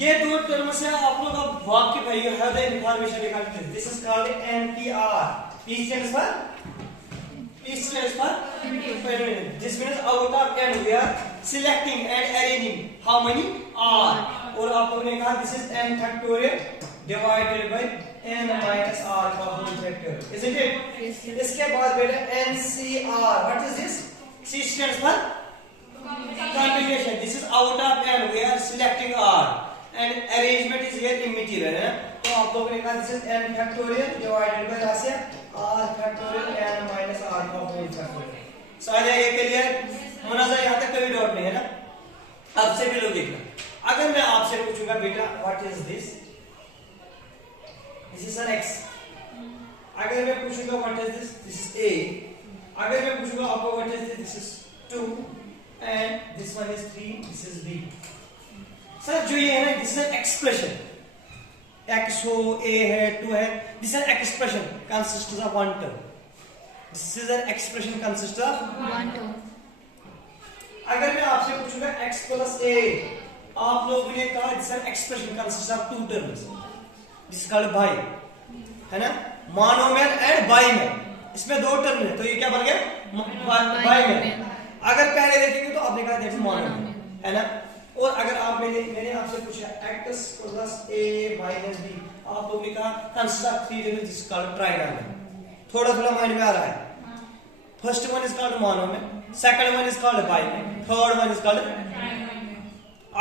ये दो टर्म से आप लोग अब वाकिफ है, you have the information regarding this. This is called NPR. P stands for perimeter. This means out of n we are selecting and arranging how many R. और आप लोगों ने कहा this is n factorial divided by n minus r का whole factorial. Isn't it? Yes, yes. इसके बाद बेटा NCR. What is this? C stands for computation. This is out of n we are selecting R. And arrangement is here immaterial है. तो आप लोगों ने कहा this is n factorial divided by यहाँ से r factorial n minus r का whole factorial. सारे ये क्लियर? मुनाज़ा यहाँ तक कोई डाउट नहीं है ना? अब से भी लोग देखना. अगर मैं आपसे पूछूंगा बेटा what is this? This is an x. अगर मैं पूछूंगा what is this? This is a. अगर मैं पूछूंगा आपको what is this? This is 2 and this one is 3. This is b. Sir जो ये है ना दिस इज एक्सप्रेशन x हो a है 2 है this is expression consist of one term this is an expression consist of one term अगर मैं आपसे पूछूंगा x प्लस a आप लोगों ने कहा this is expression consist of two terms this called by है ना मोनोमियल एंड बाइमियल इसमें दो टर्म है तो ये क्या बन गया बाइमियल अगर पहले देखेंगे तो आपने कहा दैट इज मोनोमियल है ना और अगर आप मैंने आपसे पूछा x plus a minus b आप लोगों ने कहा construct three degree this called triangle थोड़ा थोड़ा माइंड में आ रहा है first one is called monomial second one is called binomial third one is called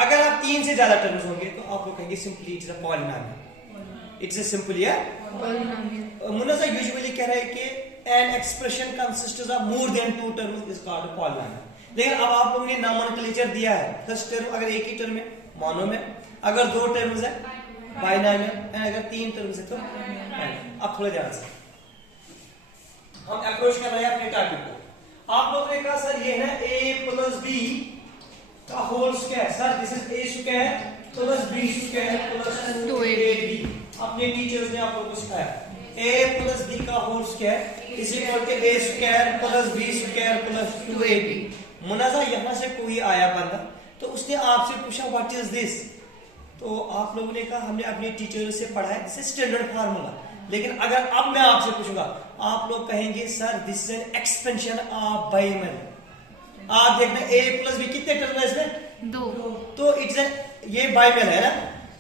अगर आप तीन से ज्यादा टर्म्स होंगे तो आप लोग कहेंगे simply it's a polynomial it's a simple या पॉलिनोमियल मुनाज़ा यूजुअली कह रहा है कि an expression consists of more than two terms is called polynomial लेकिन अब आप लोगों ने नोमेनक्लेचर दिया है फर्स्ट टर्म अगर एक ही टर्म है मोनोमियल अगर दो टर्म्स है बाइनोमियल अगर तीन टर्म्स है तो अब थोड़ा ध्यान से हम अप्रोच कर रहे हैं अपने टॉपिक को आप लोगों ने कहा सर ये है a प्लस b का whole square sir this is a square plus b square plus 2ab अपने टीचर्स ने आप लोगों को सिखाया a प्लस b का whole square is equal to a square plus b square plus 2ab Munaza यहाँ से कोई आया बंदा तो उसने आपसे पूछा व्हाट इज दिस तो आप लोगों ने कहा हमने अपने टीचर से पढ़ा है दिस स्टैंडर्ड फार्मूला लेकिन अगर अब मैं आपसे पूछूंगा आप लोग कहेंगे sir this is an expansion of binomial आप देखना a प्लस b कितने टर्म है इसमें दो तो इट्स एन ये बाइमियल है ना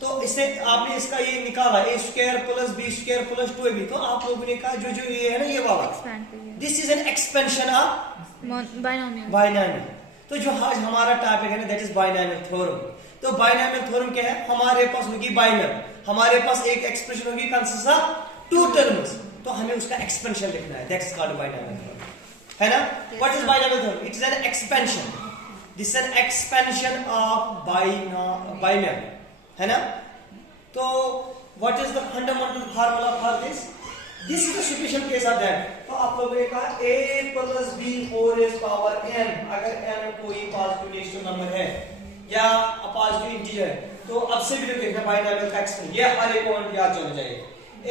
तो इससे आपने इसका ये निकाला a square plus b square plus 2ab तो आप लोगों ने कहा जो ये है ना ये वाला एक्सपेंड करिए this is an expansion of binomial binomial तो जो आज हमारा टॉपिक है ना दैट इज बाइनोमियल थ्योरम तो बाइनोमियल थ्योरम क्या है हमारे पास होगी बाइमियल हमारे पास एक एक्सप्रेशन होगी कंसिस्ट ऑफ टू टर्म्स तो हमें उसका एक्सपेंशन लिखना है दैट्स कॉल्ड बाइनोमियल थ्योरम है ना what is binomial theorem it is an expansion this is an expansion of binomial है ना तो what is the fundamental formula for this this is the special case of that तो आप लोगों ने कहा a plus b whole is power n अगर n कोई पॉजिटिव नेचुरल नंबर है या पॉजिटिव इंटीजर है तो अब से भी देखना बाइनोमियल का एक्सपेंशन ये हर एक पॉइंट याद होना चाहिए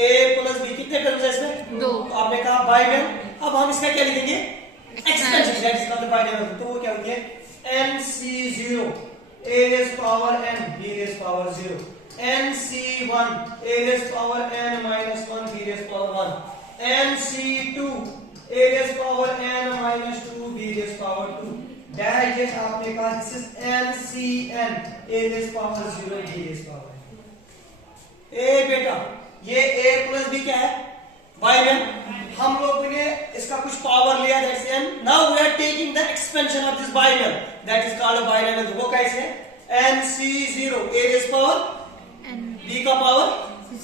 a प्लस b कितने टर्म्स है इसमें दो तो आपने कहा बाइनोमियल अब हम इसका क्या लिखेंगे expansion that is not the binomial तो वो क्या होती है nc0 a raised power n b raised power 0 nc1 a raised power n minus 1 b raised power 1 nc2 a raised power n minus 2 b raised power 2 dash आपने कहा this is ncn a raised power 0 b raised power a बेटा ये a plus b क्या है binomial हम लोगों ने इसका कुछ पावर लिया that's n now we are taking the expansion of this binomial that is called binomial वो कैसे है nc0 a raised power b का power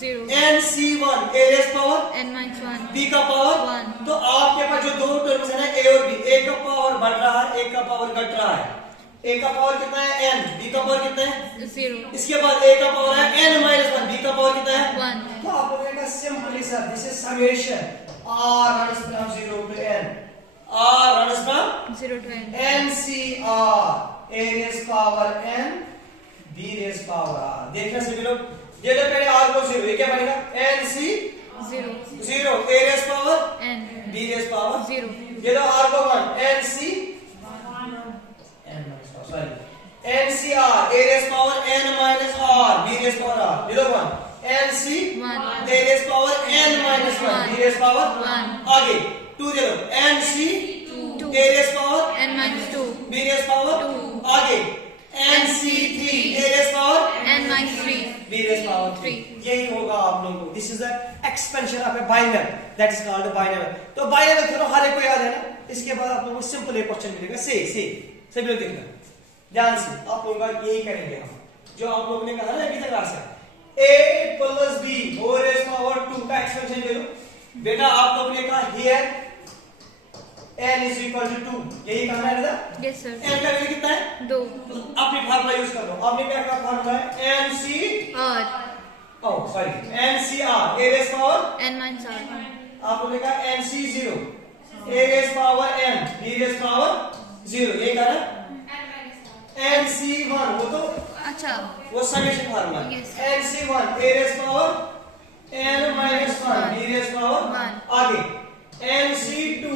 0 nc1 a raised power n-1 b का पावर 1 तो आपके पास जो दो टर्म्स है ना a और b a का पावर बढ़ रहा है a का पावर घट रहा है a का पावर कितना है n b का पावर कितना है 0 इसके बाद a का पावर है n minus 1 b का पावर कितना है 1 तो आप लोगों का simply sir this is summation r runs from 0 to n r runs from 0 to n ncr a raised power n b raised power r देखना सभी लोग ये तो पहले r को 0 ये क्या बनेगा nc 0 a raised power n b raised power 0 ये तो r को 1 nc n minus sorry ncr a raised power n minus r b raise power R, ये लो 1 n C 1 A raise power n minus 1 B raise power 1 आगे 2 दे दो n C 2 A raise power n minus 2 B raise power 2 आगे n C 3 A raise power n minus 3 B raise power 3, यही होगा आप लोगों को. This is the expansion of a binomial, that is called बाइनम. तो बाइनम थोड़ा हर एक को याद है ना. इसके बाद आप लोगों को सिंपल एक क्वेश्चन मिलेगा से सभी लोग देखना ध्यान से. आप लोगों का यही करेंगे हम जो आप लोगों ने कहा ना अभी तक answer a plus b whole raise power 2 का एक्सपेंशन ले लो. बेटा आप लोगों ने कहा here n is equal to 2, यही कहा है ना. yes sir n का वैल्यू कितना है 2 अपनी फार्मूला यूज कर लो. आपने क्या कहा फार्मूला है n c r oh sorry n c r a raise power n minus r आप लोगों ने कहा n c 0 a raise power n b raise power 0, यही कहा ना. n c 1 वो तो अच्छा वो समेशन फार्मूला है. Yes. n c 1 a raise power n minus 1 b raise power 1 आगे n c 2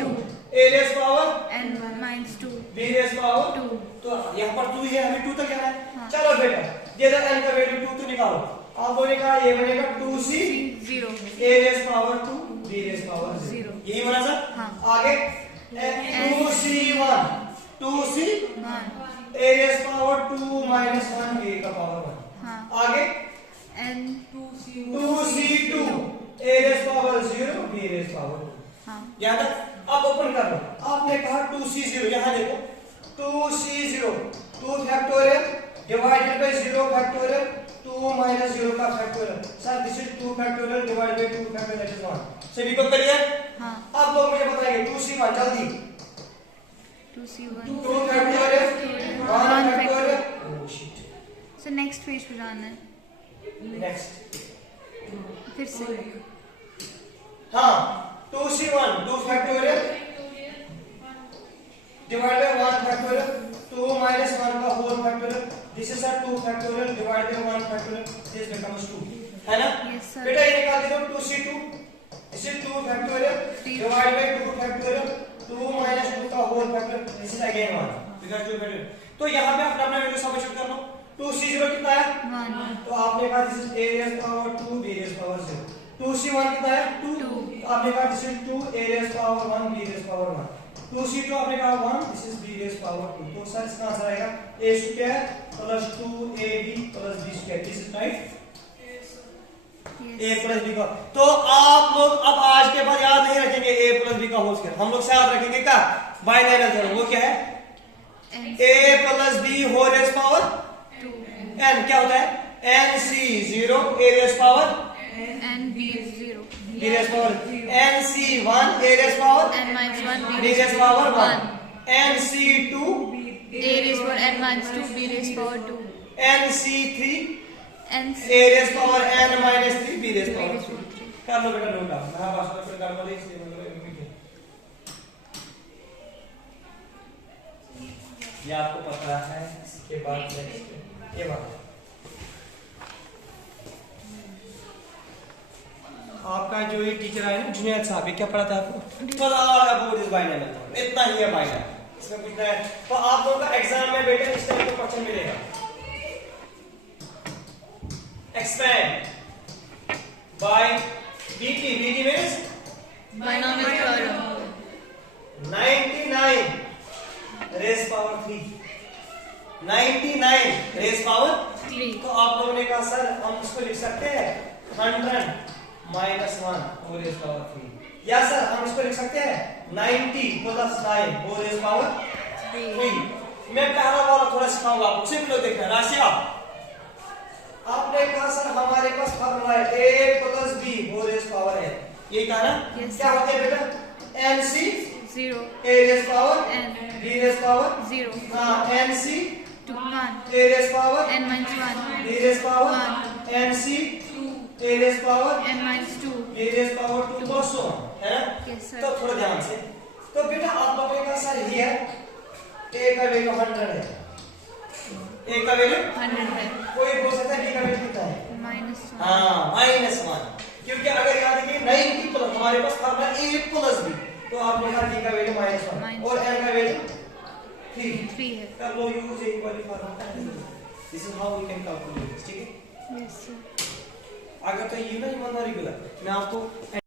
a raise power n minus 2 b raise power 2 तो यहाँ पर 2 है हमें 2 तक जाना है. हाँ. चलो बेटा ये तो n का वैल्यू 2 तो निकालो. आप लोगों ने कहा ये बनेगा 2c 0 a raise power 2 b raise power 0, Zero. यही बना सर. हाँ. आगे 2c1 2c 1 a raise power 2 minus 1 b का पावर 1. हाँ आगे n 2c2 a raise power 0 b raise power 2. हाँ याद है. अब ओपन कर लो. आपने कहा 2c0, यहाँ देखो 2c0 2 factorial divided bye 0 factorial 2 minus 0 का factorial. Sir this is 2 factorial divided by 2 factorial, that is 1. सभी को क्लियर. हाँ अब लोग मुझे बताएंगे 2c1 जल्दी 2c1 2 factorial 1 factorial. Oh shit. So next page पे जाना है नेक्स्ट फिर से हाँ 2c1 2 factorial divided by 1 factorial 2 minus 1 का whole factorial. This is 2 factorial divided by 1 factorial, this becomes 2, है ना. Yes, sir. बेटा ये निकाल दो 2c2 this is 2 factorial divided by 2 factorial 2 minus 2 का whole factorial, this is again 1 because 2 factorial. तो यहां पे अपना अपना वैल्यू सब्स्टिट्यूट कर लो. 2c0 कितना है 1 तो आपने कहा this is a raise power 2 b raise power 0. 2c1 कितना है 2 2. आपने कहा this is 2 a raise power 1 b raise power 1. 2c2 आपने कहा 1 this is b raise power 2. तो सर इसका आंसर आएगा a square plus 2ab plus b square. This is right a plus b का. तो आप लोग अब आज के बाद याद नहीं रखेंगे a प्लस b का होल स्क्वायर. हम लोग याद रखेंगे क्या बाइनरी थ्योरम. वो क्या है a plus b whole raise power 2 n क्या होता है n c 0 a raise power n b 0 b raise power n c 1 a raise power n minus 1 b raise power 1 n c 2 a raised power n minus 2 b raised power 2 n c 3 n a raise power n minus 3 b raise b power raised 3. power 3 कर लो बेटा note down. मैं भाषा में कर वाले इसलिए मतलब ये आपको पता है. इसके बाद नेक्स्ट ये बात आपका जो ये टीचर आए ना जुनैद साहब, ये क्या पढ़ाता है आपको अबाउट दिस बाइनरी. इतना ही है बाइनरी, इसमें कुछ नहीं है. तो आप लोगों का एग्जाम में बेटा इस टाइप का क्वेश्चन मिलेगा. Expand by bt means binomial theorem 99 raise power 3 99 raise power 3 तो आप लोगों ने कहा सर हम इसको लिख सकते हैं 100 माइनस 1 होल रेज पावर 3. या सर हम इसको लिख सकते हैं 90 प्लस 9 होल रेज पावर 3. मैं पहला वाला थोड़ा सिखाऊंगा आपको. सिंपल देखना राशिया. आपने कहा सर हमारे पास फार्मूला है a plus b whole raise power n. ये कहा ना Yes, क्या होता है बेटा nc 0 a raise power n b raise power 0 हाँ nc 2 1 a raise power n minus 1 b raise power nc 2 a raise power n minus 2 b raise power 2 plus 1 है ना. Yes, sir. तो थोड़ा ध्यान से. तो बेटा आप लोगों ने कहा सर ये है a का वैल्यू 100 है. a का वैल्यू 100 है कोई बोल सकता है b का वैल्यू कितना है minus 1 हाँ माइनस 1. क्योंकि अगर याद रखिए 90 प्लस हमारे पास फार्मूला a प्लस b तो आपने कहा d का वैल्यू माइनस 1 और n का वैल्यू 3 3 है कर लो यूज एक वाली formula. This is how we can calculate. ठीक है. yes अगर तो ये ना ह्यूमन रेगुलर मैं आपको